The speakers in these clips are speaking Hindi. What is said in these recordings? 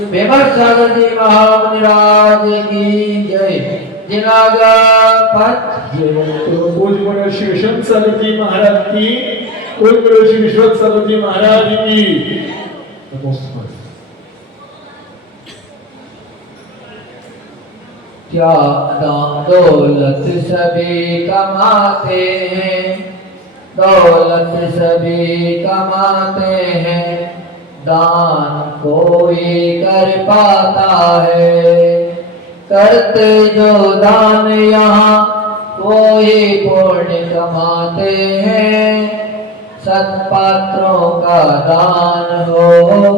सागर जी महामुनिराज की जय। जिनागा पथ तो पूज्य मुनि श्री विश्वनाथ सागर जी महाराज की, पूज्य मुनि श्री विश्वनाथ सागर जी महाराज की। क्या दाम दौलत सभी कमाते हैं, दौलत सभी कमाते हैं, दान कोई कर पाता है। करते जो दान यहाँ कोई पुण्य कमाते हैं। सत्पात्रों का दान हो,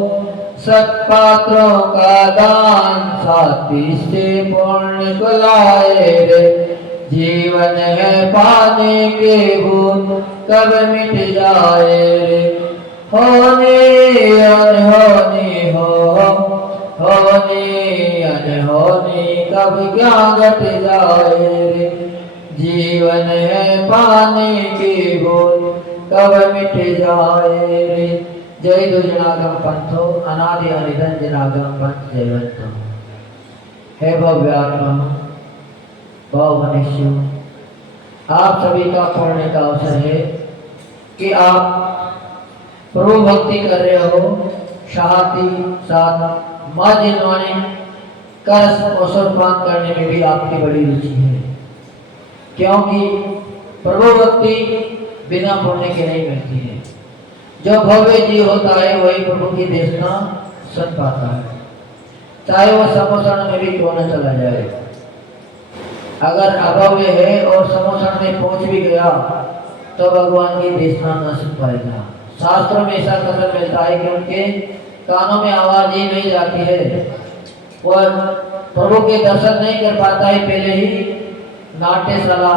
सत्पात्रों का दान साथी से पुण्य बुलाए रे। जीवन है पाने के भूत कब मिट जाए रे। होने अनहोनी हो, होने अनहोनी कब क्या घट जाए रे। जीवन है पाने के भूत कब मिट जाए रे। जय दो जनागम पंथो अनादि अनिधन जनागम पंथ जयवंतो। हे भव्यात्मा भव मनुष्य, आप सभी का पुण्य का अवसर है कि आप प्रभु भक्ति कर रहे हो। शांति साथ माँ जिनवानी करस अवसर पान करने में भी आपकी बड़ी रुचि है, क्योंकि प्रभु भक्ति बिना पुण्य के नहीं मिलती है। जो भव्य जीव होता है वही प्रभु की देशना सुन पाता है, चाहे वह समोषण में भी क्यों न चला जाए। अगर अभव्य है और समोषण में पहुंच भी गया तो भगवान की देशना न सुन पाएगा। शास्त्रों में ऐसा कथन मिलता है कि उनके कानों में आवाज ही नहीं जाती है, वह प्रभु के दर्शन नहीं कर पाता है। पहले ही नाट्यशाला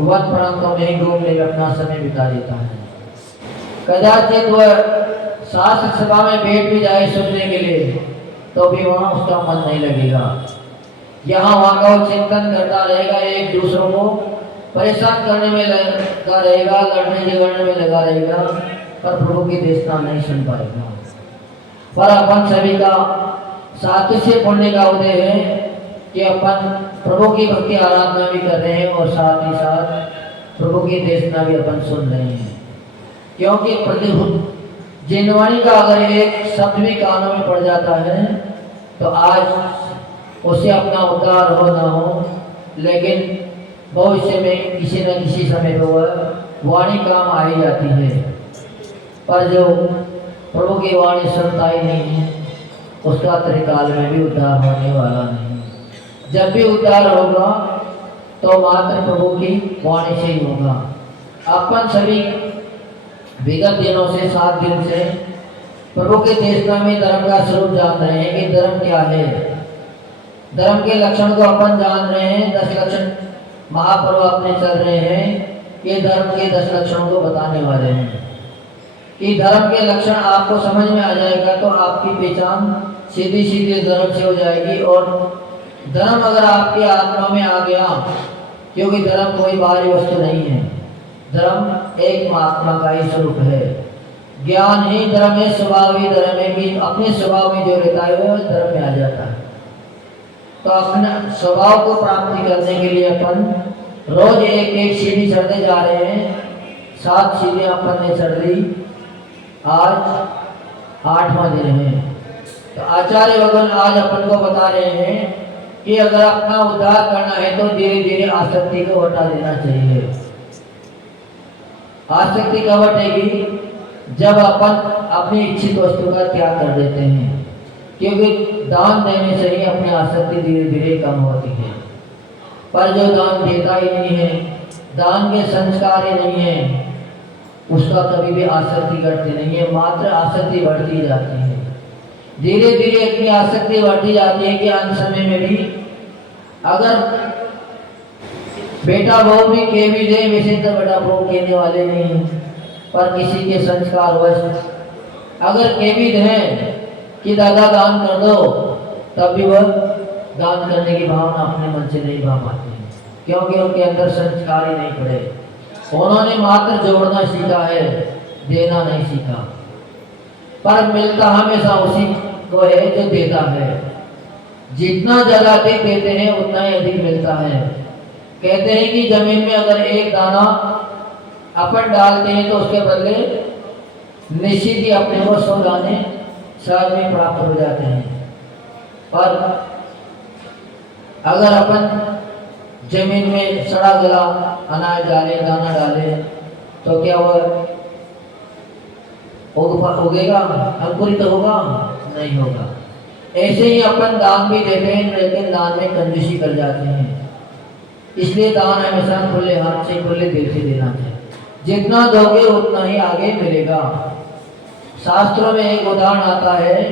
वन प्रांतों में ही घूमने में अपना समय बिता देता है। कदाचित वह शास्त्र सभा में बैठ भी जाए सुनने के लिए तो भी वहां उसका मन नहीं लगेगा। यहाँ वहां का चिंतन करता रहेगा, एक दूसरों को परेशान करने में लगा रहेगा, लड़ने झगड़ने में लगा रहेगा, पर प्रभु की देशना नहीं सुन पाएगा। पर अपन सभी का सातिशय पुण्य का उदय है कि अपन प्रभु की भक्ति आराधना भी कर रहे हैं और साथ ही साथ प्रभु की देशना भी अपन सुन रहे हैं। क्योंकि प्रतिभूत जिनवाणी का अगर एक शब्द भी कानों में पड़ जाता है तो आज उसे अपना उद्धार हो ना हो, लेकिन भविष्य में किसी न किसी समय पर वह वाणी काम आ ही जाती है। पर जो प्रभु की वाणी सुनता ही नहीं है उसका त्रिकाल में भी उद्धार होने वाला नहीं। जब भी उद्धार होगा तो मात्र प्रभु की वाणी से ही होगा। अपन सभी विगत दिनों से 7 दिन से प्रभु के देशना में धर्म का स्वरूप जान रहे हैं कि धर्म क्या है। धर्म के लक्षण को अपन जान रहे हैं। 10 लक्षण महापर्व अपने चल रहे हैं, ये धर्म के 10 लक्षणों को बताने वाले हैं कि धर्म के लक्षण आपको समझ में आ जाएगा तो आपकी पहचान सीधी सीधी धर्म से हो जाएगी। और धर्म अगर आपकी आत्मा में आ गया, क्योंकि धर्म कोई बाहरी वस्तु नहीं है, धर्म एक आत्मा का ही स्वरूप है। ज्ञान ही धर्म है, स्वभाव ही धर्म है कि अपने स्वभाव में जो रहता है वह धर्म में आ जाता है। तो अपने स्वभाव को प्राप्ति करने के लिए अपन रोज एक एक सीढ़ी चढ़ते जा रहे हैं। 7 सीढ़ियां अपन ने चढ़ ली, आज 8वां दिन है। तो आचार्य भगवान आज अपन को बता रहे हैं कि अगर अपना उद्धार करना है तो धीरे धीरे आसक्ति को हटा देना चाहिए। आसक्ति कब हटेगी? जब अपन अपनी इच्छित वस्तु का त्याग कर देते हैं, क्योंकि दान देने से ही अपनी आसक्ति धीरे धीरे कम होती है। पर जो दान देता ही नहीं है, दान के संस्कार ही नहीं है, उसका कभी भी आसक्ति घटती नहीं है, मात्र आसक्ति बढ़ती जाती है। धीरे धीरे इतनी आसक्ति बढ़ती जाती है कि अंत समय में भी अगर बेटा बहू भी कह भी दे, वैसे तो बेटा बहू कहने वाले नहीं, पर किसी के संस्कार वश अगर कह भी दें कि दादा दान कर दो, तब भी वह दान करने की भावना अपने मन से नहीं भाव पाती, क्योंकि उनके अंदर संस्कार ही नहीं पड़े। उन्होंने मात्र जोड़ना सीखा है, देना नहीं सीखा। पर मिलता हमेशा उसी को है जो देता है। जितना ज्यादा अधिक देते हैं उतना ही अधिक मिलता है। कहते हैं कि जमीन में अगर एक दाना अपन डालते हैं तो उसके बदले निश्चित ही अपने को 100 दाने सहज में प्राप्त हो जाते हैं। पर अगर अपन जमीन में सड़ा गला अनाज डाले, दाना डाले, तो क्या वह उगेगा? अंकुरित होगा? नहीं होगा। ऐसे ही अपन दान भी देते हैं, लेकिन दान में कंजूसी कर जाते हैं। इसलिए दान हमेशा खुले हाथ से, खुले दिल से देना चाहिए। जितना दोगे उतना ही आगे मिलेगा। शास्त्रों में एक उदाहरण आता है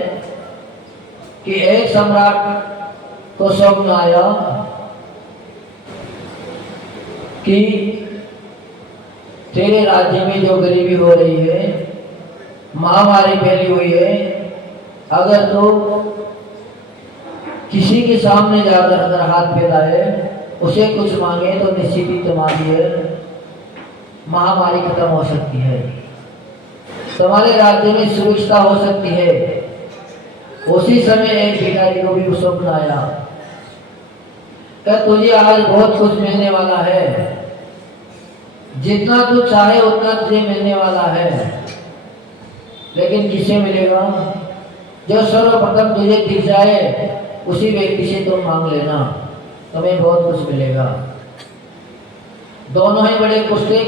कि एक सम्राट को स्वप्न आया कि तेरे राज्य में जो गरीबी हो रही है, महामारी फैली हुई है, अगर तो किसी के सामने जाकर अगर हाथ फैलाए, उसे कुछ मांगे, तो निश्चित ही तुम्हारी महामारी खत्म हो सकती है, तुम्हारे राज्य में सुरक्षा हो सकती है। उसी समय एक भिखारी को भी स्वप्न आया कि तुझे आज बहुत कुछ मिलने वाला है, जितना तू चाहे उतना तुझे मिलने वाला है, लेकिन किससे मिलेगा? जो सर्वप्रथम तुझे दिख जाए उसी व्यक्ति से तुम मांग लेना, तुम्हें बहुत कुछ मिलेगा। दोनों ही बड़े कुश्ते।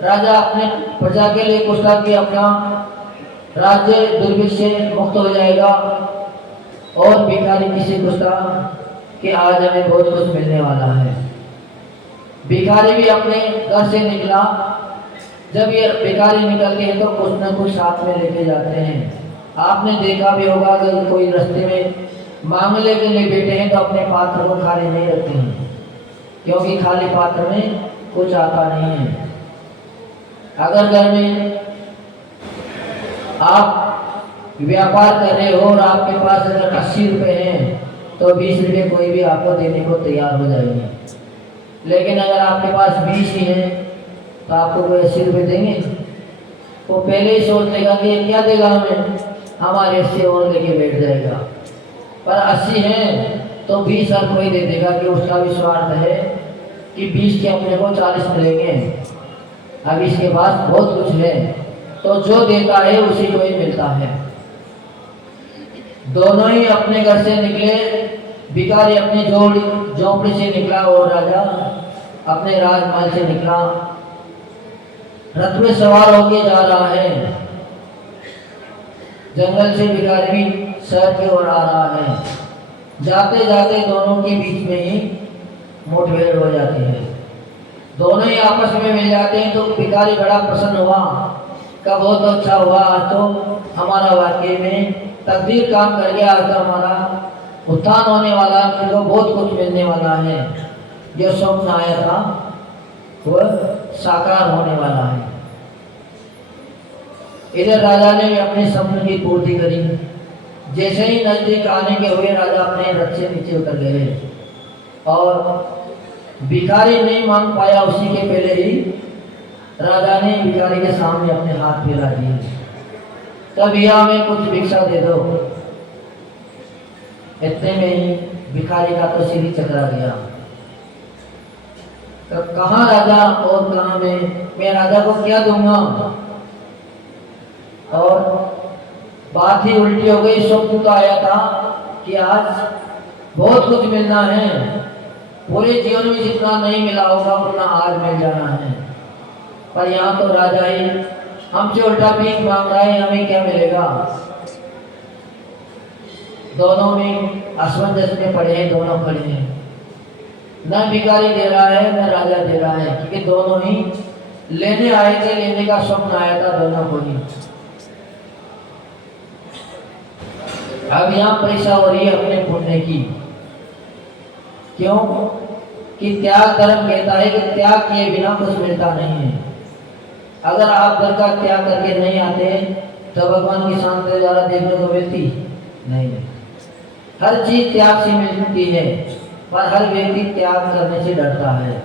राजा अपने प्रजा के लिए कुश्ता कि अपना राज्य दुर्भिक्ष से मुक्त हो जाएगा, और भिखारी किसी कुश्ता कि आज हमें बहुत कुछ मिलने वाला है। भिखारी भी अपने घर से निकला। जब ये भिखारी निकलते हैं तो कुछ न कुछ साथ में लेके जाते हैं। आपने देखा भी होगा, अगर कोई रास्ते में मांगने के लिए बैठे हैं तो अपने पात्र को खाली नहीं रखते हैं, क्योंकि खाली पात्र में कुछ आता नहीं है। अगर घर में आप व्यापार कर रहे हो और आपके पास अगर 80 रुपये हैं, तो 20 रुपये कोई भी आपको देने को तैयार हो जाएंगे। लेकिन अगर आपके पास 20 ही हैं तो आपको कोई 80 रुपये देंगे? वो पहले ही सोच लेगा कि क्या देगा हमें, हमारे 80 और लेके बैठ जाएगा। पर 80 हैं तो 20 हर कोई दे देगा, कि उसका भी स्वार्थ है कि 20 के अपने को 40 मिलेंगे। अब इसके पास बहुत कुछ है, तो जो देता है उसी को ही मिलता है। दोनों ही अपने घर से निकले। भिखारी अपनी झोपड़ी से निकला और राजा अपने राजमहल से निकला। रथ में सवार होके जा रहा है। जंगल से भिखारी भी शहर की ओर आ रहा है। जाते जाते दोनों के बीच में ही मुठभेड़ हो जाती है। दोनों ही आपस में मिल जाते हैं। तो भिखारी बड़ा प्रसन्न हुआ, का बहुत अच्छा हुआ, आज तो हमारा वाकई में तकदीर काम कर गया, आज तो हमारा उत्थान होने वाला, हमको बहुत कुछ मिलने वाला है। जो स्वप्न आया था वह साकार होने वाला है। इधर राजा ने अपने स्वप्न की पूर्ति करी। जैसे ही नजदीक आने के हुए, राजा अपने रथ से नीचे उतर गए और भिखारी नहीं मांग पाया, उसी के पहले ही राजा ने भिखारी के सामने अपने हाथ फैला दिए। तब यह हमें कुछ भिक्षा दे दो। इतने में ही भिखारी का तो सिर ही चकरा गया। तो कहाँ राजा और कहाँ मैं राजा को क्या दूंगा? और बात ही उल्टी हो गई। स्वप्न तो आया था कि आज बहुत कुछ मिलना है, पूरे जीवन में जितना नहीं मिला होगा उतना आज मिल जाना है। पर यहाँ तो राजा ही हमसे उल्टा भीख मांग रहा है, हमें क्या मिलेगा? दोनों में असमंजस में पड़े हैं, दोनों खड़े हैं। न भिखारी दे रहा है न राजा दे रहा है, क्योंकि दोनों ही लेने आए थे, लेने का स्वप्न आया था दोनों को ही। अब यहाँ परीक्षा हो रही है अपने पुण्य की। क्यों? कि त्याग धर्म कहता है कि त्याग किए बिना कुछ मिलता नहीं है। अगर आप घर का त्याग करके नहीं आते तो भगवान की शांति द्वारा देखने को मिलती नहीं। हर चीज त्याग से मिलती है, पर हर व्यक्ति त्याग करने से डरता है।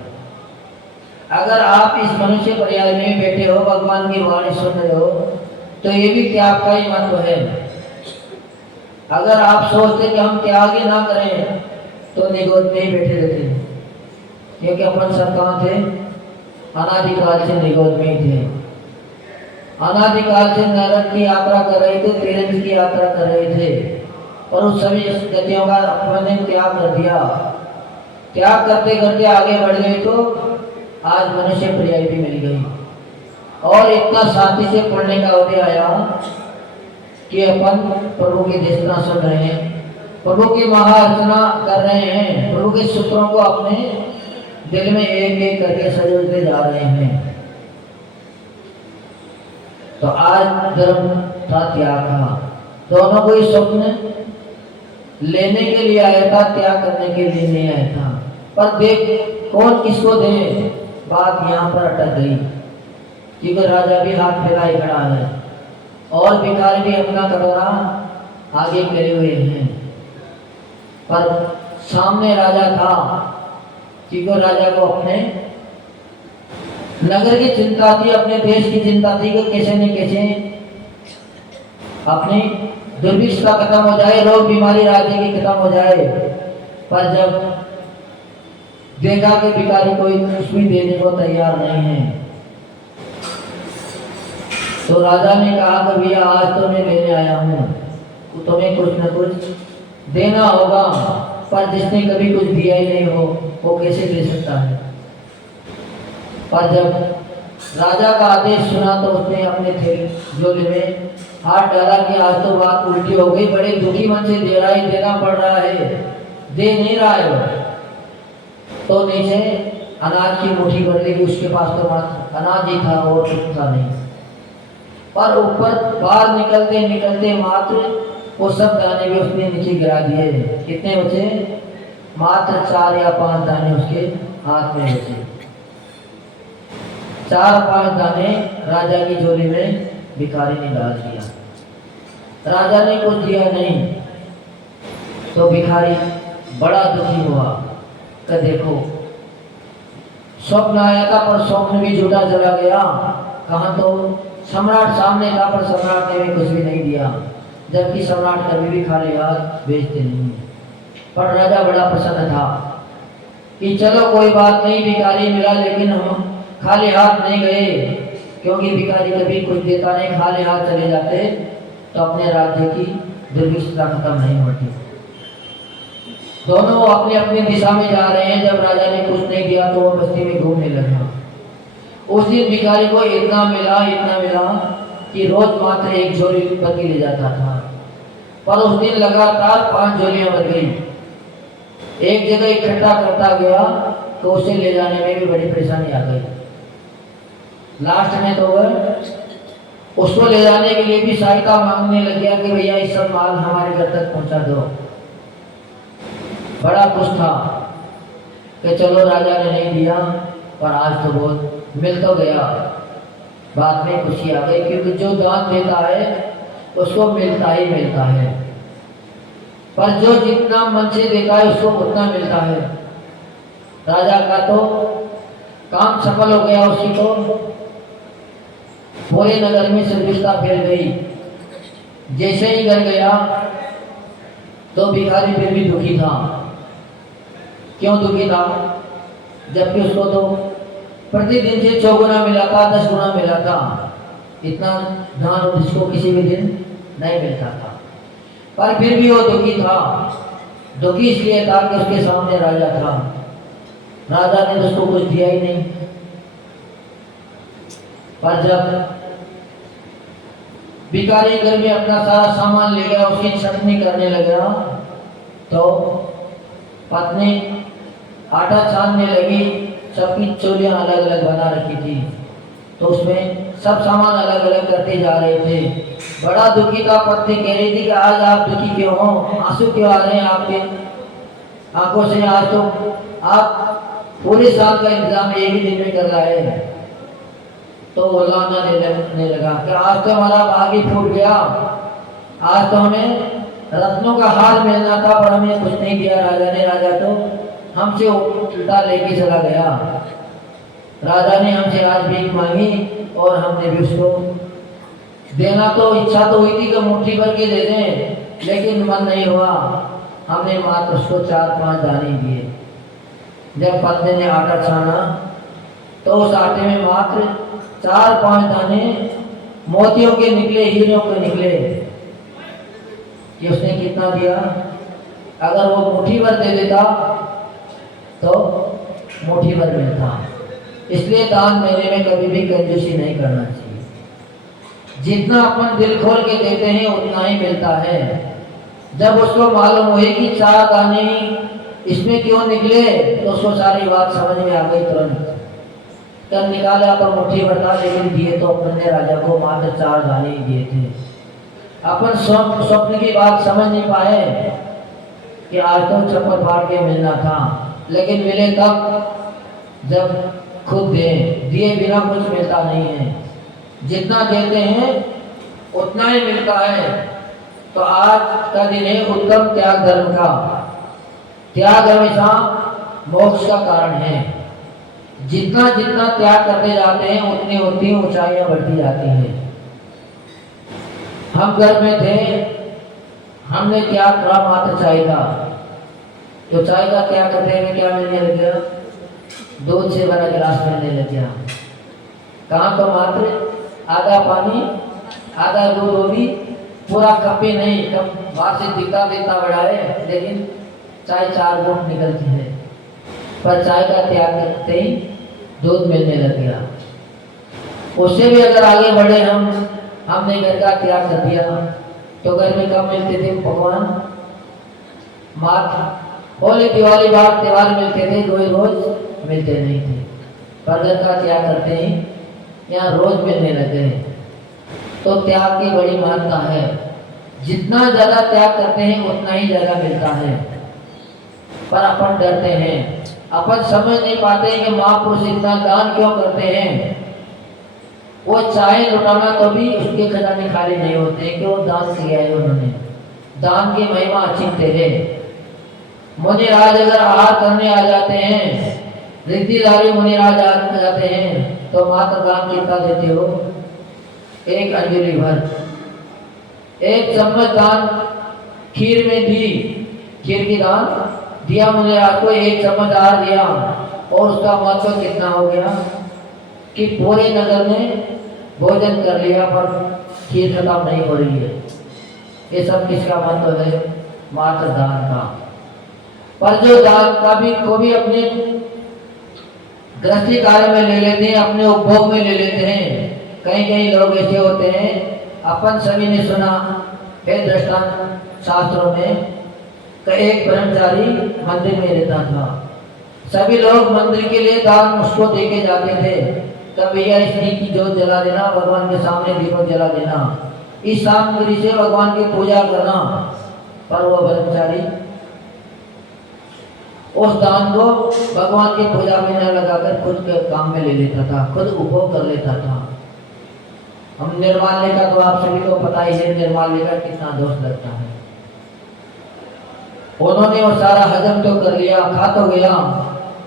अगर आप इस मनुष्य पर्याय में बैठे हो, भगवान की वाणी सुन रहे हो, तो ये भी त्याग का ही महत्व है। अगर आप सोचते कि हम त्याग ही ना करें तो निगोद में ही बैठे रहते, क्योंकि अपन सब कहाँ थे? अनादिकाल से निगोद में ही थे। अनादिकाल से नरक की यात्रा कर रहे थे, तिरंज की यात्रा कर रहे थे, और उस सभी गतियों का अपने त्याग कर दिया। त्याग करते करते आगे बढ़ गए तो आज मनुष्य पर्याय मिल गई, और इतना शांति से पढ़ने का उदय आया कि अपन प्रभु की देशना सुन रहे हैं, प्रभु की महाअर्चना कर रहे हैं, प्रभु के सूत्रों को अपने दिल में एक एक करके सजोते जा रहे हैं। तो आज धर्म था त्याग का, दोनों को ही स्वप्न लेने के लिए आया था, त्याग करने के लिए नहीं आया था। पर देख कौन किसको दे, बात यहाँ पर अटक गई, क्योंकि राजा भी हाथ फैलाए खड़ा है और भिखारी भी अपना कटोरा आगे करे हुए हैं। पर सामने राजा था, क्योंकि राजा को अपने नगर की चिंता थी, अपने देश की चिंता थी कि कैसे न कैसे अपनी दुर्भिक्षता खत्म हो जाए, रोग बीमारी राज्य की खत्म हो जाए। पर जब देखा कि भिखारी कोई कुछ भी देने को तैयार नहीं है, तो राजा ने कहा कि भैया आज तो मैं लेने आया हूँ, तुम्हें कुछ न कुछ देना होगा, पर जिसने कभी कुछ दिया ही नहीं हो वो कैसे दे सकता है। पर जब राजा का आदेश सुना तो उसने अपने झोले में हाथ डाला कि आज तो बात उल्टी हो गई, बड़े दुखी मन से दे रहा ही देना पड़ रहा है, दे नहीं रहा है वो। तो नीचे अनाज की मुट्ठी भर ली, उसके पास तो मात्र अनाज ही था और कुछ था नहीं। पर ऊपर बाहर निकलते निकलते मात्र वो सब दाने भी उसने नीचे गिरा दिए। कितने बचे? मात्र 4 या 5 दाने उसके हाथ में बचे। 4-5 दाने राजा की झोली में भिखारी ने डाल दिया। राजा ने कुछ दिया नहीं, तो भिखारी बड़ा दुखी हुआ कि देखो स्वप्न आया था पर स्वप्न भी झूठा चला गया। कहाँ तो सम्राट सामने था पर सम्राट ने भी कुछ भी नहीं दिया, जबकि सम्राट कभी भी खाली हाथ भेजते नहीं। पर राजा बड़ा प्रसन्न था कि चलो कोई बात नहीं, भिखारी मिला, लेकिन हम खाली हाथ नहीं गए, क्योंकि भिखारी कभी कुछ देता नहीं, खाली हाथ चले जाते तो अपने राज्य की दुर्भिक्षता खत्म नहीं होती। दोनों अपनी अपनी दिशा में जा रहे हैं। जब राजा ने कुछ नहीं दिया तो वो बस्ती में घूमने लगा। उस दिन भिखारी को इतना मिला कि रोज मात्र 1 झोली पति ले जाता था, पर उस दिन लगातार 5 झोलियां भर गई। एक जगह इकट्ठा करता गया तो उसे ले जाने में भी बड़ी परेशानी आ गई। लास्ट में तो वह उसको ले जाने के लिए भी सहायता मांगने लग गया कि भैया ये सब माल हमारे घर तक पहुंचा दो। बड़ा खुश था कि चलो राजा ने नहीं दिया, पर आज तो बहुत मिल तो गया। बाद में खुशी आ गई, क्योंकि जो दान देता है उसको मिलता ही मिलता है, पर जो जितना मन से देता है उसको उतना मिलता है। राजा का तो काम सफल हो गया, उसी को पूरे नगर में सुरक्षिता फैल गई। जैसे ही घर गया तो भिखारी फिर भी दुखी था। क्यों दुखी था? जबकि उसको तो प्रतिदिन से 4 गुना मिला था, 10 गुना मिला था। इतना दान उसको किसी भी दिन नहीं मिलता था, पर फिर भी वो दुखी था। दुखी इसलिए था कि उसके सामने राजा था, राजा ने तो उसको कुछ दिया ही नहीं। पर जब भिखारी घर में अपना सारा सामान ले गया, उसकी छटनी करने लगा, तो पत्नी आटा छानने लगी। सबकी चोलियां अलग अलग बना रखी थी, तो उसमें सब सामान अलग अलग करते जा रहे थे। बड़ा दुखी था। पत्नी कह रही थी कि आज आप दुखी क्यों हो, आंसू क्यों आ रहे हैं आपके आंखों से? आज तो आप पूरे साल का इंतजाम एक ही दिन में कर रहा है। तो वो लाना देने लगा कि आज तो हमारा भाग ही फूट गया, आज तो हमें रत्नों का हार मिलना था पर हमें कुछ नहीं दिया राजा ने। राजा तो हमसे उल्टा लेके चला गया। राजा ने हमसे आज भीख मांगी और हमने भी उसको देना, तो इच्छा तो हुई थी कि मुट्ठी भर के दे दें, लेकिन मन नहीं हुआ, हमने मात्र उसको 4-5 दाने दिए। जब बंदे ने आटा छाना तो उस आटे में मात्र 4-5 दाने मोतियों के निकले, हीरों के निकले। कि उसने कितना दिया? अगर वो मुट्ठी भर दे देता तो मुट्ठी भर मिलता। इसलिए दान देने में कभी भी कंजूसी नहीं करना चाहिए। जितना अपन दिल खोल के देते हैं उतना ही मिलता है। जब उसको मालूम हुई कि 4 दाने इसमें क्यों निकले तो उसको सारी बात समझ में आ गई। तुरंत कर निकाला तो मुट्ठी भर था, लेकिन दिए तो अपन ने राजा को मात्र 4 दाने ही दिए थे। अपन स्वप्न की बात समझ नहीं पाए कि आज तो चप्पल फाड़ के मिलना था, लेकिन मिले तब जब खुद दिए बिना कुछ मिलता नहीं है। जितना देते हैं उतना ही मिलता है। तो आज का दिन है उत्तम त्याग धर्म का। त्याग हमेशा मोक्ष का कारण है। जितना जितना त्याग करते जाते हैं उतनी उतनी ऊंचाइयां बढ़ती जाती हैं। हम घर में थे, हमने त्याग करा मात्र चाय का। तो चाय का त्याग करते हुए क्या मिलने लग गया? दूध से भरा गिलास मिलने लग गया। कहाँ तो मात्र आधा पानी आधा दूध, वो भी पूरा कप ही नहीं, कप बाहर से दिखता दिखता बड़ा है, लेकिन चाय 4 घूंट निकलती है। पर चाय का त्याग करते ही दूध मिलने लग गया। उससे भी अगर आगे बढ़े हमने घर का त्याग कर दिया तो घर में कब मिलते थे पकवान? मात्र होली दिवाली बार त्योहार मिलते थे, रोज रोज मिलते नहीं थे। पर घर का त्याग करते ही यहाँ रोज मिलने लग गए। तो त्याग की बड़ी महत्ता है। जितना ज्यादा त्याग करते हैं उतना ही ज्यादा मिलता है। पर अपन डरते हैं, अपन समझ नहीं पाते हैं कि महापुरुष इतना दान क्यों करते हैं। वो चाहे लुटाना तो भी उसके खजाने खाली नहीं होते कि वो दान किया है उन्होंने। दान की महिमा अचिंत्य है। मुनिराज अगर आहार करने आ जाते हैं, रिद्धिधारी मुनिराज आ जाते हैं, तो मात्र दान कितना देते हो? 1 अंजलि भर। 1 चम्मच दान खीर में दी, खीर की दान दिया मुनिराज को, 1 चम्मच आहार दिया, और उसका महत्व कितना हो गया कि पूरे नगर ने भोजन कर लिया पर खीर खत्म नहीं हो रही है। ये सब किसका महत्व है? मात्र दान का। पर जो दान का भी को भी अपने गृहस्थी कार्य में ले लेते हैं, अपने उपभोग में ले लेते हैं। कई लोग ऐसे होते हैं, अपन सभी ने सुना है दृष्टांत शास्त्रों में, एक ब्रह्मचारी मंदिर में रहता था। सभी लोग मंदिर के लिए दान उसको देके जाते थे। तब भैया इस दीप की जोत जला देना, भगवान के सामने दीपक जला देना, इस सामग्री से भगवान की पूजा करना। पर वो ब्रह्मचारी उस दान को भगवान की पूजा में न लगाकर खुद के काम में ले लेता था, खुद उपभोग कर लेता था। हम निर्माल्य का तो आप सभी को पता ही है, निर्माल्य का कितना दोष लगता है। उन्होंने वो सारा हजम तो कर लिया, खा तो गया,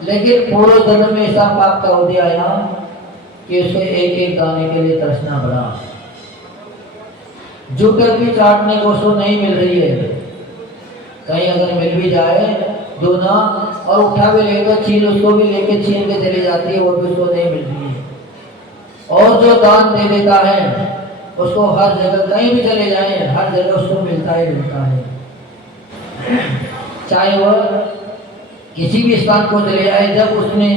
लेकिन पूर्व जन्म में ऐसा पाप का उदय आया कि उसको एक दाने के लिए तरसना पड़ा। जुटक भी चाटने को उसको नहीं मिल रही है। कहीं अगर मिल भी जाए दोना और उठा भी ले तो छीन उसको भी लेके छीन के चली जाती है, वो भी उसको नहीं मिल रही है। और जो दान दे देता है उसको हर जगह कहीं भी चले जाए हर जगह उसको मिलता ही मिलता है। चाहे वह किसी भी स्थान को चले जाए, जब उसने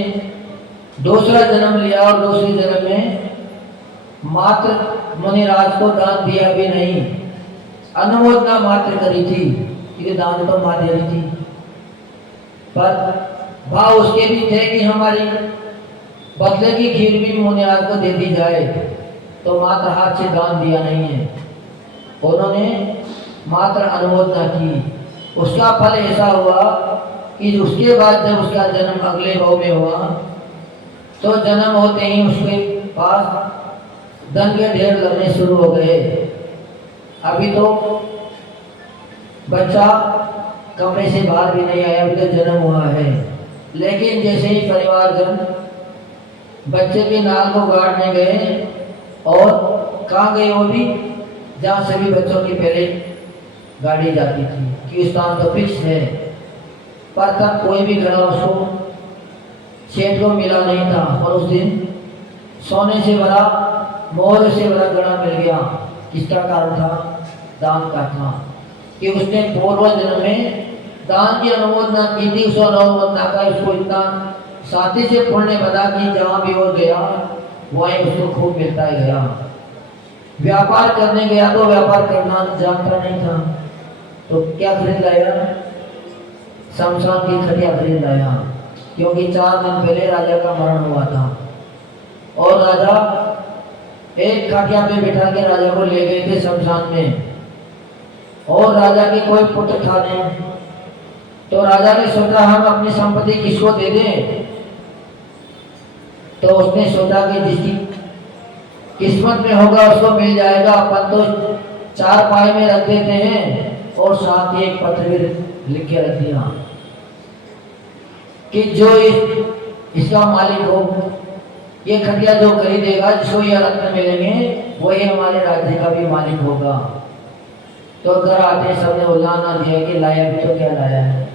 दूसरा जन्म लिया और दूसरे जन्म में मात्र मुनिराज को दान दिया भी नहीं, अनुमोदना मात्र करी थी, क्योंकि दान तो मां दे रही थी। पर भाव उसके भी थे कि हमारी बदले की खीर भी मुनिराज को दे दी जाए, तो मात्र हाथ से दान दिया नहीं है, उन्होंने मात्र अनुमोदना की। उसका फल ऐसा हुआ कि उसके बाद जब उसका जन्म अगले भाव में हुआ तो जन्म होते ही उसके पास धन के ढेर लगने शुरू हो गए। अभी तो बच्चा कमरे से बाहर भी नहीं आया, अभी तो जन्म हुआ है। लेकिन जैसे ही परिवारजन बच्चे के नाल को गाड़ने गए, और कहाँ गए वो भी जहाँ सभी बच्चों की पहले गाड़ी जाती थी कि स्थान तो फिक्स है, पर तब कोई भी घड़ा उसको सेठ को मिला नहीं था। और उस दिन सोने से भरा, मोहर से भरा घड़ा मिल गया। किसका कारण था? दान का था कि उसने पूर्व जन्म में दान की अनुमोदना की थी। उस अनुमोदना का उसको इतना साथी से पुण्य बना कि जहाँ भी वो गया वहीं उसको खूब मिलता ही गया। व्यापार करने गया तो व्यापार करना जानता नहीं था, तो क्या खरीद लाया? शमशान की खटिया खरीद लाया, क्योंकि 4 दिन पहले राजा का मरण हुआ था। और राजा एक खटिया पे बिठा के राजा को ले गए थे शमशान में, और राजा के कोई पुत्र था नहीं। तो राजा ने सोचा हम अपनी संपत्ति किसको दे दें? तो उसने सोचा कि जिसकी किस्मत में होगा उसको मिल जाएगा। अपन तो 4 पाई में रख देते हैं, और साथ ही एक पत्र भी लिख के रख दिया कि जो इसका मालिक हो, ये खटिया जो खरीदेगा, जिसको ये रत्न मिलेंगे, वही हमारे राज्य का भी मालिक होगा। तो घर आते सबने उल्लाना दिया कि लाया भी तो क्या लाया है?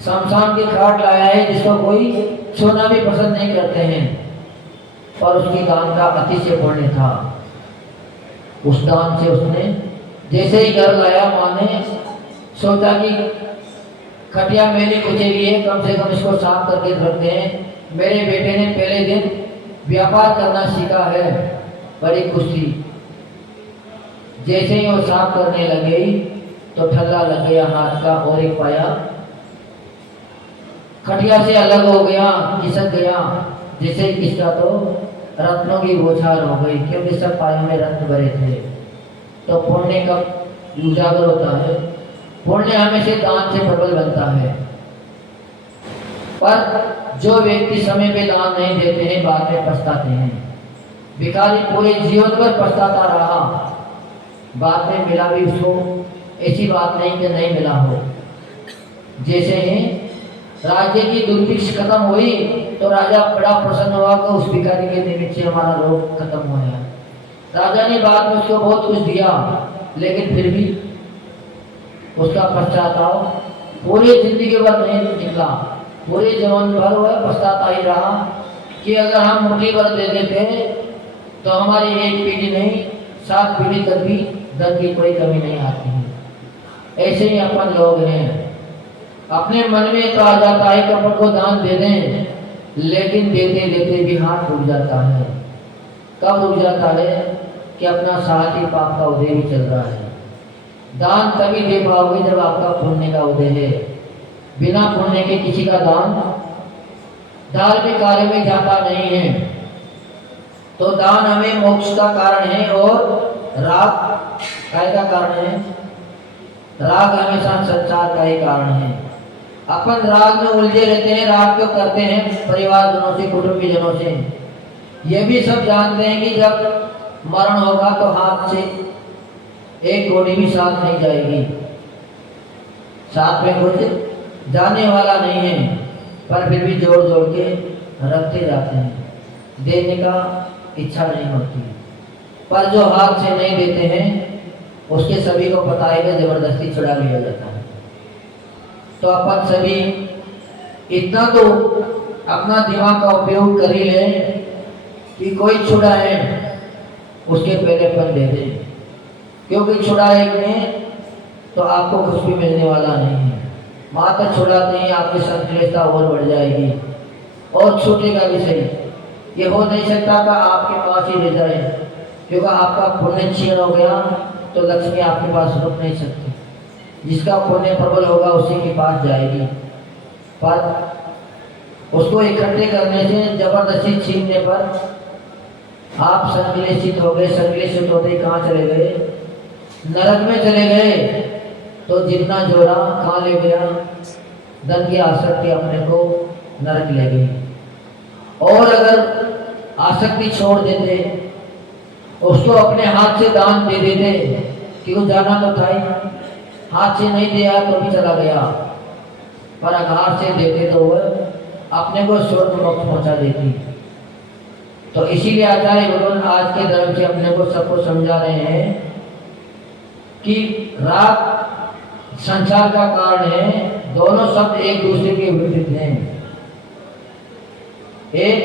शमशान की खाट लाया है, जिसको कोई सोना भी पसंद नहीं करते हैं। और उसकी दान का अतिशय पुण्य था। उस दान से उसने जैसे ही घर लाया, माँ ने सोचा कि खटिया मेरी कुचेली है, कम से कम इसको साफ करके रखते हैं। मेरे बेटे ने पहले दिन व्यापार करना सीखा है, बड़ी खुशी। जैसे ही वो साफ करने लगे तो ठल्ला लग गया हाथ का, और एक पाया खटिया से अलग हो गया, खिसक गया। जैसे किसका तो रत्नों की बौछार हो गई, क्योंकि सब पायों में रत्न भरे थे। तो पुण्य का उजागर होता है, पुण्य हमेशा दान से प्रबल बनता है। पर जो व्यक्ति समय पे दान नहीं देते हैं, बाद में पछताते हैं। भिखारी पूरे जीवन भर पछताता रहा, बाद में मिला भी उसको ऐसी बात नहीं कि नहीं मिला हो। जैसे ही राज्य की दुर्भिक्ष खत्म हुई तो राजा बड़ा प्रसन्न हुआ कि उस भिखारी के निमित्त से हमारा रोग खत्म हुआ है। राजा ने बाद में उसको बहुत कुछ दिया, लेकिन फिर भी उसका पश्चाताप पूरी जिंदगी भर नहीं निकला। पूरे जीवन भर वह पछताता ही रहा कि अगर हम मुट्ठी भर दे देते तो हमारी एक पीढ़ी नहीं 7 पीढ़ी तक भी धन की कोई कमी नहीं आती है। ऐसे ही अपन लोग हैं, अपने मन में तो आ जाता है कि अपन को दान दे दें, लेकिन देते देते भी हाथ रुक जाता है। कब रुक जाता है? कि अपना साथ ही पाप का उदय भी चल रहा है। दान तभी दे पाओगे जब आपका पुण्य का उदय है। बिना पुण्य के किसी का दान धार्मिक कार्य में जाता नहीं है। तो दान हमें मोक्ष का कारण है, और राग का कारण है। राग हमेशा संसार का ही कारण है। अपन राग में उलझे रहते हैं। राग क्यों करते हैं? परिवारजनों से, कुटुंबीजनों से। ये भी सब जानते हैं कि जब मरण होगा तो हाथ से एक गोली भी साथ नहीं जाएगी, साथ में कुछ जाने वाला नहीं है, पर फिर भी जोड़ जोड़ के रखते जाते हैं। देने का इच्छा नहीं होती, पर जो हाथ से नहीं देते हैं उसके सभी को पता है कि जबरदस्ती छुड़ा लिया जाता है। तो अपन सभी इतना तो अपना दिमाग का उपयोग कर ही लें कि कोई छुड़ा है उसके पहले अपन दे दें, क्योंकि छुड़ा एक में तो आपको कुछ भी मिलने वाला नहीं है। मात्र छुड़ाते ही आपकी संश्लेषता और बढ़ जाएगी, और छूटेगा भी सही। ये हो नहीं सकता कि आपके पास ही रह जाए, क्योंकि आपका पुण्य क्षीण हो गया तो लक्ष्मी आपके पास रुक नहीं सकती। जिसका पुण्य प्रबल होगा उसी के पास जाएगी, पर उसको इकट्ठे करने से, जबरदस्ती छीनने पर आप संश्लेषित हो गए। संश्लेषित होते कहाँ चले गए? नरक में चले गए। तो जितना जोड़ा कहाँ ले गया? धन की आसक्ति अपने को नरक ले गई। और अगर आसक्ति छोड़ देते, उसको अपने हाथ से दान दे देते, क्यों जाना तो था ही, हाथ से नहीं दिया तो भी चला गया, पर अगर हाथ से देते तो वह अपने को स्वर्ग मोक्ष पहुंचा देती। तो इसीलिए आचार्य भगवान आज के धर्म से अपने को सबको समझा रहे हैं कि राग संसार का कारण है। दोनों शब्द एक दूसरे के विपरीत हैं। एक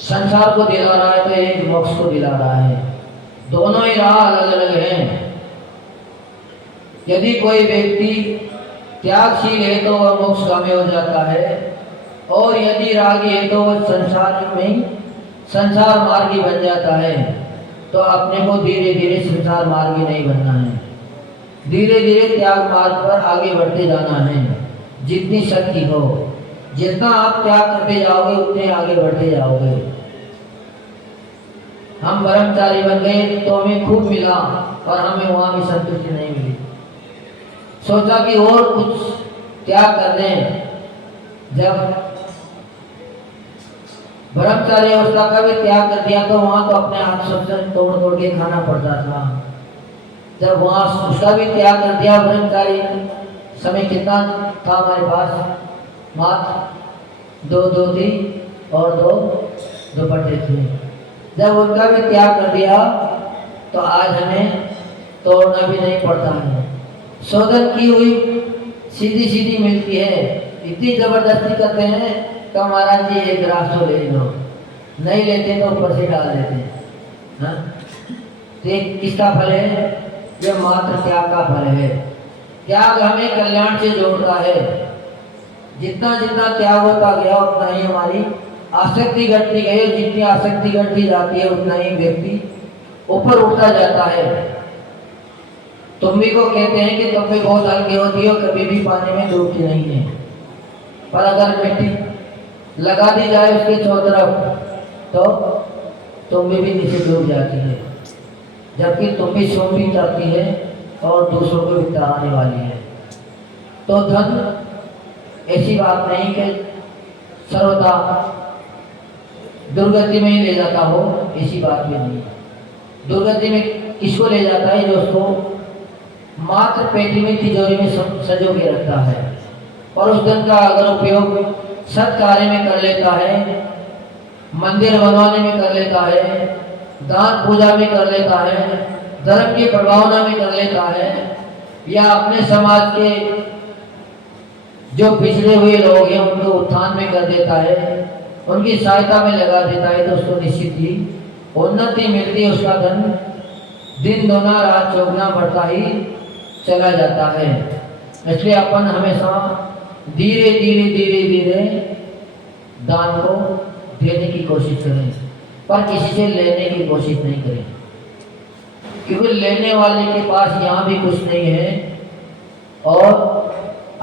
संसार को दिला रहा है तो एक मोक्ष को दिला रहा है। दोनों ही राह अलग अलग हैं। यदि कोई व्यक्ति त्यागशील है तो वह मोक्षगामी हो जाता है, और यदि रागी है तो वह संसार मार्गी बन जाता है। तो अपने को धीरे धीरे संसार मार्गी नहीं बनना है, धीरे धीरे त्याग मार्ग पर आगे बढ़ते जाना है। जितनी शक्ति हो, जितना आप त्याग करते जाओगे उतने आगे बढ़ते जाओगे। हम ब्रह्मचारी बन गए तो हमें खूब मिला और हमें वहां भी संतुष्टि नहीं मिली। सोचा कि और कुछ त्याग कर दें। जब ब्रह्मचारी अवस्था का भी त्याग कर दिया तो वहां तो अपने हाथ से तोड़ तोड़ के खाना पड़ता था। जब वहां उसका भी त्याग कर दिया, ब्रह्मचारी समय कितना था हमारे पास, मात्र 2 धोती और 2 दुपट्टे थे। जब उनका भी त्याग कर दिया तो आज हमें तोड़ना भी नहीं पड़ता है। शोधन की हुई सीधी सीधी मिलती है। इतनी जबरदस्ती करते हैं तो महाराज जी एक ग्रास तो ले लो, नहीं लेते तो ऊपर से डाल देते हैं। तो किसका फल है? यह मात्र त्याग का फल है। त्याग हमें कल्याण से जोड़ता है। जितना जितना त्याग होता गया उतना ही हमारी आसक्ति घटती गई। जितनी आसक्ति घटती जाती है उतना ही व्यक्ति ऊपर उठता जाता है। तुम्बी को कहते हैं कि तुम्बी बहुत हल्की होती है और कभी भी पानी में डूबती नहीं है, पर अगर मिट्टी लगा दी जाए उसके चारों तरफ तो तुम्बी भी नीचे डूब जाती है। जबकि तुम्बी स्वयं भी तैरती है और दूसरों को भी तैराने वाली है। तो धन ऐसी बात नहीं कि सर्वदा दुर्गति में ही ले जाता हो, ऐसी बात भी नहीं। दुर्गति में किसको ले जाता है? जो उसको मात्र पेटी में तिजोरी में सजो के रखता है, और उस धन का अगर उपयोग सत् कार्य में कर लेता है, मंदिर बनवाने में कर लेता है, दान पूजा में कर लेता है, धर्म की प्रभावना में कर लेता है, या अपने समाज के जो पिछड़े हुए लोग हैं उनको उत्थान में कर देता है, उनकी सहायता में लगा देता है, तो उसको निश्चित ही उन्नति मिलती है। उसका धन दिन दोना रात चौगुना बढ़ता ही चला जाता है। इसलिए अपन हमेशा धीरे धीरे धीरे धीरे दान को देने की कोशिश करें, पर किसी से लेने की कोशिश नहीं करें, क्योंकि लेने वाले के पास यहाँ भी कुछ नहीं है और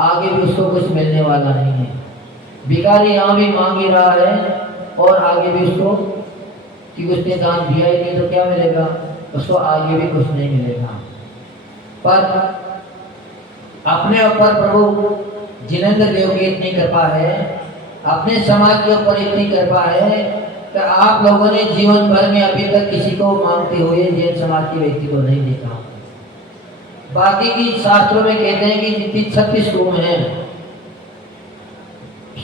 आगे भी उसको कुछ मिलने वाला नहीं है। भिखारी यहाँ भी मांग ही रहा है और आगे भी उसको, कि उसने दान दिया ही नहीं तो क्या मिलेगा, उसको आगे भी कुछ नहीं मिलेगा। पर अपने ऊपर प्रभु जिनेंद्र देव की इतनी कृपा है, अपने समाज के ऊपर इतनी कृपा है कि आप लोगों ने जीवन भर में अभी तक किसी को मांगते हुए जैन समाज के व्यक्ति को नहीं देखा। बाकी की शास्त्रों में कहते हैं कि जितनी 36 कुंभ हैं,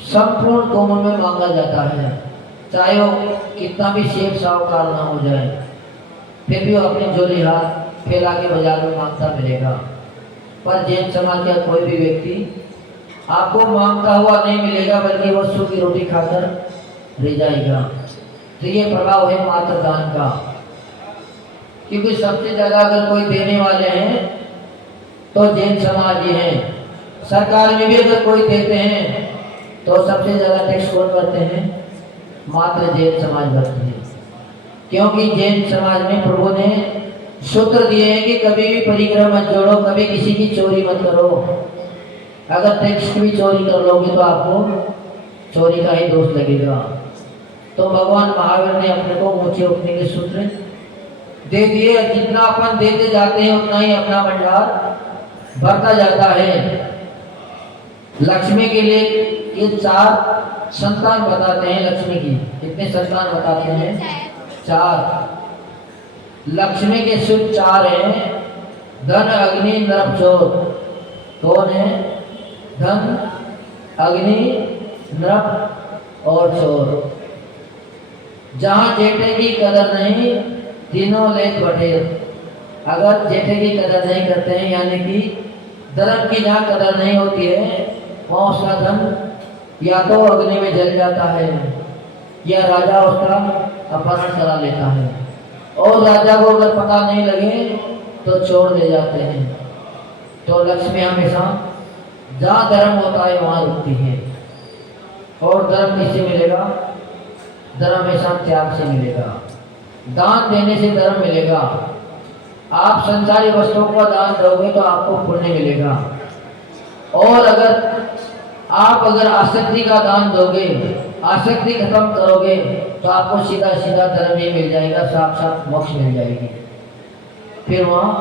संपूर्ण कुंभ में मांगा जाता है, चाहे वो कितना भी शेख साहूकार ना हो जाए, फिर भी वो अपनी झोली हाथ फैला के बाजार में मांगता मिलेगा। पर जैन समाज का कोई भी व्यक्ति आपको मांगता हुआ नहीं मिलेगा, बल्कि वो सूखी रोटी खाकर रह जाएगा। तो ये प्रभाव है मात्र दान का, क्योंकि सबसे ज्यादा अगर कोई देने वाले हैं तो जैन समाज ही है। सरकार में भी अगर कोई देते हैं तो सबसे ज्यादा टैक्स कौन भरते हैं? मात्र जैन समाज भरते हैं, क्योंकि जैन समाज में प्रभु ने सूत्र दिए हैं कि कभी भी परिग्रह मत जोड़ो, कभी किसी की चोरी मत करो। अगर टैक्स की भी चोरी कर लोगे तो आपको चोरी का ही दोष लगेगा। तो भगवान महावीर ने अपने को ऊंचे उठने के सूत्र दे दिए। जितना अपन देते जाते हैं उतना ही अपना भंडार बढ़ता जाता है। लक्ष्मी के लिए ये 4 संतान बताते हैं। लक्ष्मी की कितने संतान बताते हैं? 4। लक्ष्मी के शुभ 4 हैं, धन अग्नि नरक चोर। कौन है? धन अग्नि नरक और चोर। जहाँ जेठे की कदर नहीं, तीनों लेख बटेर। अगर जेठे की कदर नहीं करते हैं, यानी कि धर्म की जहाँ कदर नहीं होती है वहाँ उसका धन या तो अग्नि में जल जाता है या राजा उसका अपहरण करा लेता है, और राजा को अगर पता नहीं लगे तो छोड़ दे जाते हैं। तो लक्ष्मी हमेशा जहाँ धर्म होता है वहाँ रुकती है। और धर्म किससे मिलेगा? धर्म हमेशा त्याग से मिलेगा, दान देने से धर्म मिलेगा। आप संसारी वस्तुओं का दान दोगे तो आपको पुण्य मिलेगा, और अगर आसक्ति का दान दोगे, आसक्ति खत्म करोगे तो आपको सीधा सीधा धर्म ही मिल जाएगा, साक्षात मोक्ष मिल जाएगी। फिर वहाँ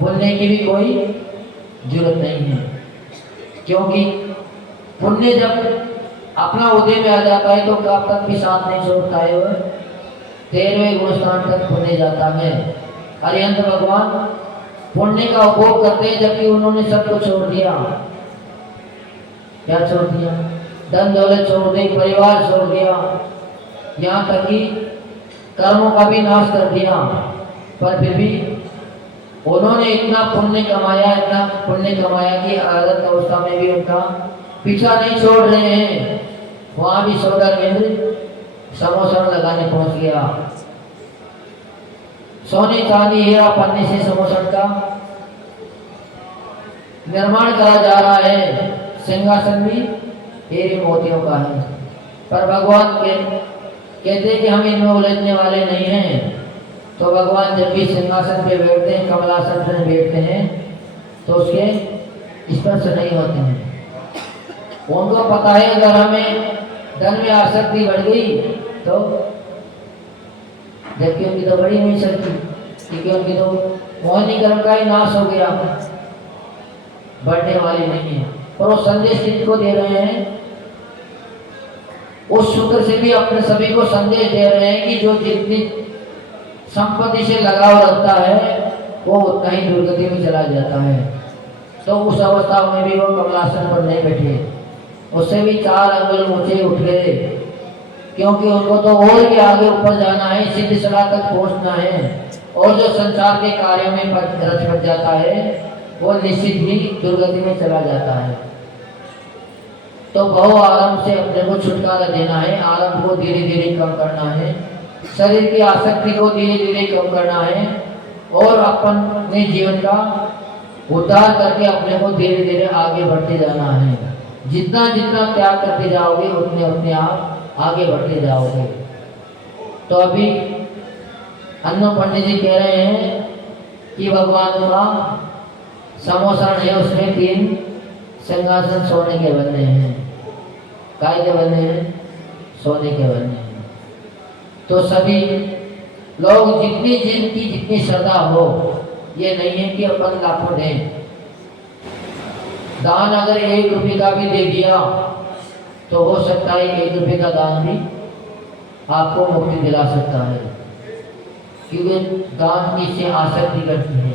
पुण्य की भी कोई जरूरत नहीं है, क्योंकि पुण्य जब अपना उदय में आ जाता है तो कब तक भी साथ नहीं छोड़ता है, वह 13वें गुणस्थान तक पुण्य जाता है। अरिहंत भगवान पुण्य का उपभोग करते हैं, जबकि उन्होंने सबको छोड़ दिया। क्या छोड़ दिया? धन दौलत छोड़ दी, परिवार छोड़ दिया, यहाँ तक कि कर्मों का भी नाश कर दिया। पर फिर भी उन्होंने इतना पुण्य कमाया कि आदत अवस्था में भी उनका पीछा नहीं छोड़ रहे हैं। वहां भी सौदागेंद्र समोसन लगाने पहुंच गया। सोने चांदी हीरा पन्नी से समोसन का निर्माण करा जा रहा है। सिंहासन भी हीरे मोतियों का है। पर भगवान कहते हैं कि हम इनमें उलझने वाले नहीं हैं। तो भगवान जब भी सिंहासन पे बैठते हैं, कमलासन पे बैठते हैं, तो उसके स्पर्श नहीं होते हैं। उनको पता है अगर हमें धन में आसक्ति बढ़ गई तो, जबकि उनकी तो बड़ी नहीं सकती, क्योंकि उनकी तो मोहिनी कर्म का ही नाश हो गया, बढ़ने वाली नहीं है। और वो संदेश किसको दे रहे हैं? उस सूत्र से भी अपने सभी को संदेश दे रहे हैं कि जो जितनी संपत्ति से लगाव रखता है वो उतना ही दुर्गति में चला जाता है। तो उस अवस्था में भी वो कमलासन पर नहीं बैठे, उससे भी 4 अंगुल ऊंचे उठ गए, क्योंकि उनको तो और भी आगे ऊपर जाना है, सिद्ध सला तक पहुंचना है। और जो संसार के कार्यों में रच पड़ जाता है वो निश्चित ही दुर्गति में चला जाता है। तो बहु आरंभ से अपने को छुटकारा देना है, आरंभ को धीरे धीरे कम करना है, शरीर की आसक्ति को धीरे धीरे कम करना है, और अपने जीवन का उद्धार करके अपने को धीरे धीरे आगे बढ़ते जाना है। जितना जितना त्याग करते जाओगे उतने उतने आप आगे बढ़ते जाओगे। तो अभी अन्नो पंडित जी कह रहे हैं कि भगवान का समोसन है, उसमें 3 सिंहासन सोने के बने हैं। काय के बने हैं? सोने के बने हैं। तो सभी लोग जिनकी जितनी श्रद्धा हो, ये नहीं है कि अपन लाखों दें। दान अगर 1 रुपये का भी दे दिया तो हो सकता है 1 रुपये का दान भी आपको मुक्ति दिला सकता है, क्योंकि दान किससे आसक्ति करती है।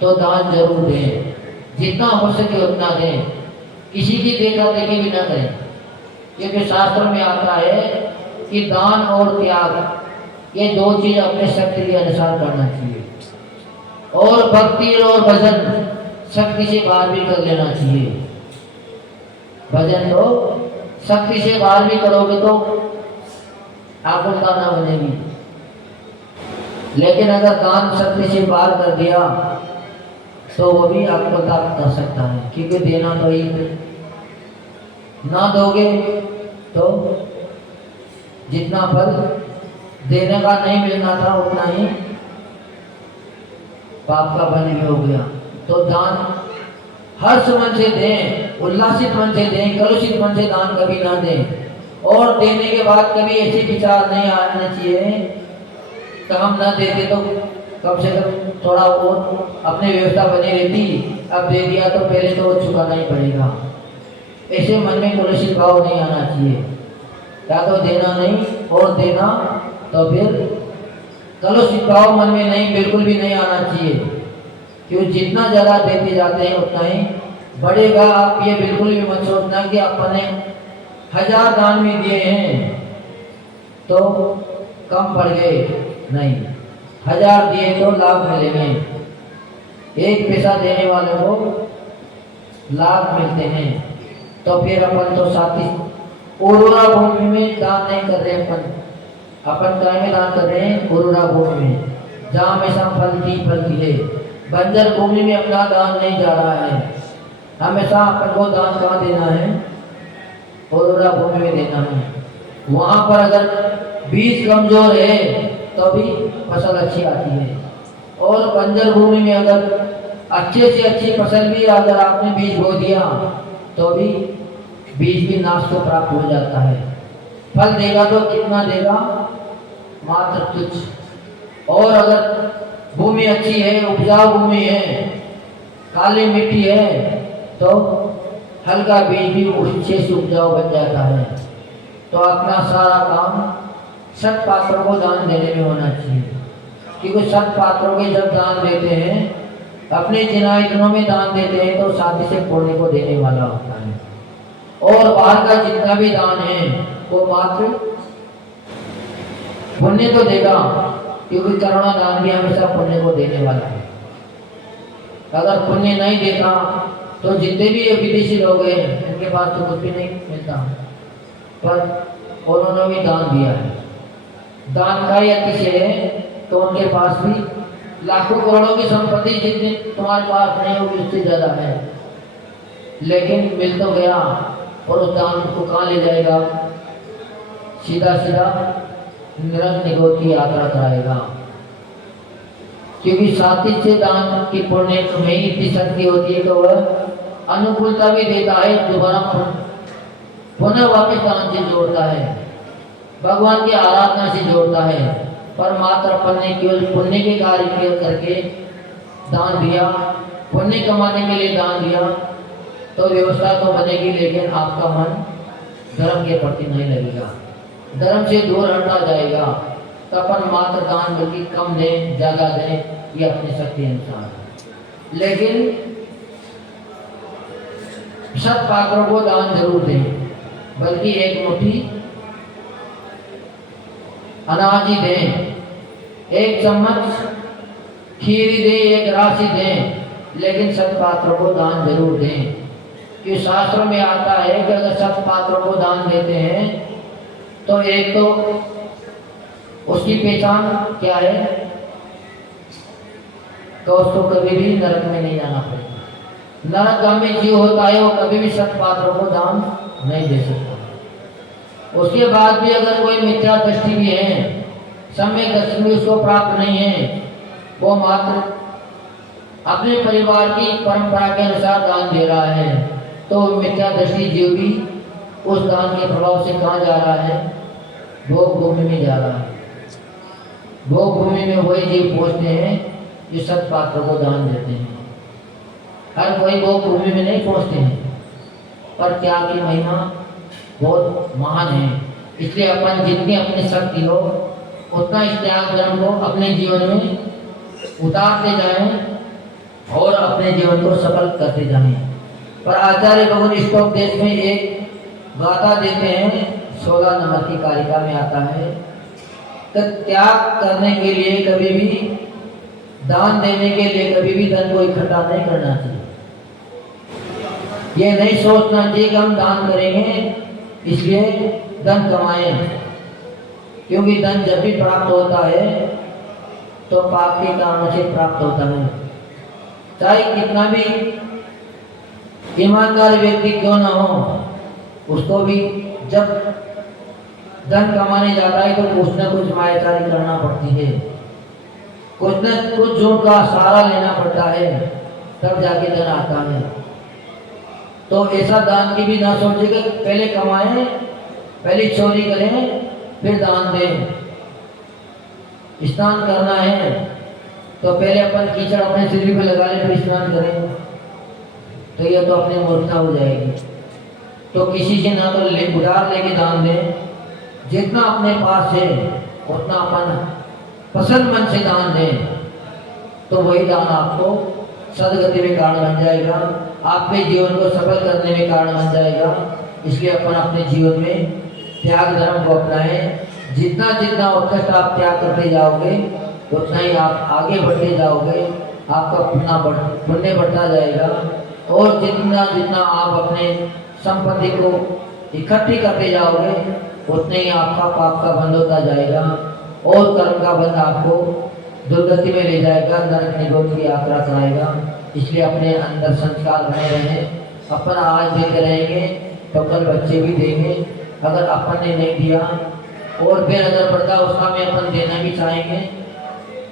तो दान जरूर दें, जितना हो सके उतना दें, किसी की देखा देखी भी ना करें, क्योंकि शास्त्रों में आता है कि दान और त्याग ये 2 चीज अपने शक्ति के अनुसार करना चाहिए, और भक्ति और भजन शक्ति से बाहर भी कर लेना चाहिए। भजन तो शक्ति से बाहर भी करोगे तो आकुलता ना बनेगी, लेकिन अगर दान शक्ति से बाहर कर दिया तो वो भी आकुलता कर सकता है, क्योंकि देना तो ही ना दोगे तो जितना फल देने का नहीं मिलना था उतना ही पाप का फल भी हो गया। तो दान हर्ष मन से दें, उल्लासित मन से दें, कलुषित मन से दान कभी ना दें। और देने के बाद कभी ऐसे विचार नहीं आने चाहिए कि हम ना देते तो कम से कम थोड़ा और अपनी व्यवस्था बनी रहती, अब दे दिया तो पहले तो चुकाना ही पड़ेगा। ऐसे मन में कलुषित भाव नहीं आना चाहिए, या तो देना नहीं और देना तो फिर कलुषित भाव मन में नहीं, बिल्कुल भी नहीं आना चाहिए, क्योंकि जितना ज़्यादा देते जाते हैं उतना ही बढ़ेगा। आप ये बिल्कुल भी मत सोचना कि अपने 1000 दान में दिए हैं तो कम पड़ गए, नहीं, 1000 दिए तो लाभ मिलेंगे। एक पैसा देने वाले को लाख मिलते हैं। तो फिर अपन तो साथी उर्वरा भूमि में दान नहीं कर रहे अपन काय में दान कर रहे हैं? उर्वरा भूमि में, जहाँ हमेशा फलती है। बंजर भूमि में अपना दान नहीं जा रहा है। हमेशा अपन को दान कहाँ देना है? उर्वरा भूमि में देना है। वहाँ पर अगर बीज कमजोर है तो भी फसल अच्छी आती है, और बंजर भूमि में अगर अच्छे से अच्छी फसल भी अगर आपने बीज बो दिया तो भी बीज भी नाश को प्राप्त हो जाता है। फल देगा तो कितना देगा? मात्र तुच्छ। और अगर भूमि अच्छी है, उपजाऊ भूमि है, काली मिट्टी है, तो हल्का बीज भी अच्छे से उपजाऊ बन जाता है। तो अपना सारा काम सत पात्रों को दान देने में होना चाहिए, क्योंकि सत पात्रों के जब दान देते हैं, अपने जिनायतनों में दान देते हैं, तो साथी से पुण्य को देने वाला होता है। और बाहर का जितना भी दान है वो मात्र पुण्य तो देगा, क्योंकि करुणा दान भी हमेशा पुण्य को देने वाला है। अगर पुण्य नहीं देता तो जितने भी विदेशी लोग हैं इनके पास तो कुछ भी नहीं मिलता, पर उन्होंने भी दान दिया है। दान का ही अतिशय है, तो उनके पास भी लाखों करोड़ों की संपत्ति जितनी तुम्हारे पास नहीं होगी उससे ज्यादा है, लेकिन मिल तो गया, और उस दान को कहाँ ले जाएगा? सीधा सीधा निरंतर निगोद की यात्रा कराएगा। क्योंकि साथी से दान की पुण्य में ही इतनी शक्ति होती है कि वह अनुकूलता भी देता है, दोबारा पुनः वापस दान से जोड़ता है, भगवान की आराधना से जोड़ता है। पर मात्र अपन ने केवल पुण्य के कार्य करके दान दिया, पुण्य कमाने के लिए दान दिया, तो व्यवस्था तो बनेगी, लेकिन आपका मन धर्म के प्रति नहीं लगेगा, धर्म से दूर हटा जाएगा। तो अपन मात्र दान बल्कि कम दें ज्यादा दें, ये अपनी शक्ति अनुसार। लेकिन सत पात्रों को दान जरूर दें, बल्कि एक मुट्ठी अनाज ही दें, एक चम्मच खीर दें, एक राशि दें, लेकिन सत पात्रों को दान जरूर दें। कि शास्त्रों में आता है कि अगर सत पात्रों को दान देते हैं तो एक तो उसकी पहचान क्या है? तो उसको कभी भी नरक में नहीं जाना पड़ेगा। नरकगामी जीव होता है वो कभी भी सत पात्रों को दान नहीं दे सकता। उसके बाद भी अगर कोई मिथ्या दृष्टि भी है, सम्यक दृष्टि भी उसको प्राप्त नहीं है, वो मात्र अपने परिवार की परंपरा के अनुसार दान दे रहा है, तो मिथ्या दृष्टि जीव भी उस दान के प्रभाव से कहाँ जा रहा है? भोग भूमि में जा रहा है। भोग भूमि में वही जीव पहुँचते हैं जो सत पात्रों को दान देते हैं। हर कोई भोग भूमि में नहीं पहुँचते हैं, पर त्याग की महिमा बहुत महान है। इसलिए अपन जितनी अपनी शक्ति हो उतना इस त्याग धर्म को अपने जीवन में उतारते जाएं और अपने जीवन को सफल करते जाएं। पर आचार्य भगवान इष्टोपदेश में एक गाथा देते हैं, 16 नंबर की कारिका में आता है कि त्याग करने के लिए कभी भी, दान देने के लिए कभी भी धन को इकट्ठा नहीं करना चाहिए। ये नहीं सोचना चाहिए कि हम दान करेंगे इसलिए धन कमाएं, क्योंकि धन जब भी प्राप्त होता है तो पाप के कारणों से प्राप्त होता है। चाहे कितना भी ईमानदार व्यक्ति क्यों ना हो, उसको भी जब धन कमाने जाता है तो कुछ न कुछ मायाचारी करना पड़ती है, कुछ न कुछ झूठ का सहारा लेना पड़ता है, तब जाके धन आता है। तो ऐसा दान की भी ना सोचे कि पहले कमाएं, पहले चोरी करें, फिर दान दें। स्नान करना है तो पहले अपन कीचड़ अपने सिर पे लगा ले फिर स्नान करें, तो यह तो अपनी मूर्खता हो जाएगी। तो किसी से ना तो उधार लेके दान दें, जितना अपने पास है उतना अपन पसंद मन से दान दें, तो वही दान आपको सदगति में कारण बन जाएगा, आपके जीवन को सफल करने में कारण बन जाएगा। इसलिए अपन अपने जीवन में त्याग धर्म को अपनाएं। जितना जितना उत्कृष्ट आप त्याग करते जाओगे उतना ही आप आगे बढ़ते जाओगे आपका पुण्य बढ़ता जाएगा। और जितना जितना आप अपने संपत्ति को इकट्ठी करते जाओगे उतने ही आपका पाप का बंध होता जाएगा और कर्म का बंध आपको दुर्गति में ले जाएगा, नरक निगोद की यात्रा कराएगा। इसलिए अपने अंदर संस्कार बने रहें। अपन आज देते रहेंगे तो कल बच्चे भी देंगे। अगर अपन ने नहीं दिया और बेनजर पड़ता उसका में अपन देना भी चाहेंगे,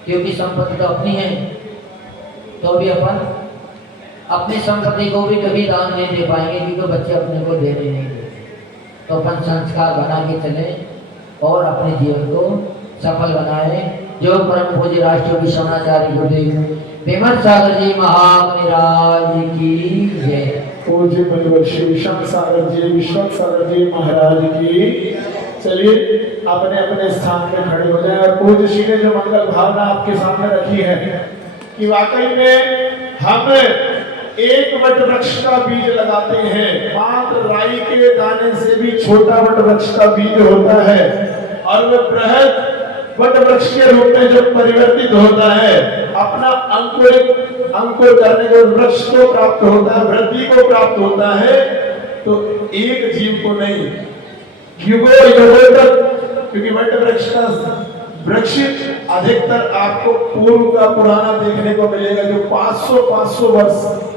क्योंकि संपत्ति तो अपनी है, तो भी अपन अपनी संपत्ति को भी कभी दान नहीं दे पाएंगे, क्योंकि बच्चे अपने को देने नहीं देते। तो अपन संस्कार बना के चले और अपने जीवन को सफल बनाए। जो परम पूज्य राष्ट्रीय विश्वनाचार्य गुरुदेव विमल सागर जी महाराज की जय। पूज्य परिवर्षी सागर जी विश्व सागर जी महाराज की। चलिए अपने अपने स्थान में खड़े हो जाए और पूज्य श्री ने जो मंगल भावना आपके सामने रखी है कि वाकई में हम एक वट वृक्ष का बीज लगाते हैं, मात्र राई के दाने से भी छोटा वट वृक्ष का बीज होता है और वह बृहद वट वृक्ष के रूप में जो परिवर्तित होता है, अपना अंकुर करने को वृक्ष को प्राप्त होता है, वृद्धि को प्राप्त होता है। तो एक जीव को नहीं, युगों युगों तक, क्योंकि वट वृक्ष का वृक्ष अधिकतर आपको पूर्व का पुराना देखने को मिलेगा, जो 500 वर्ष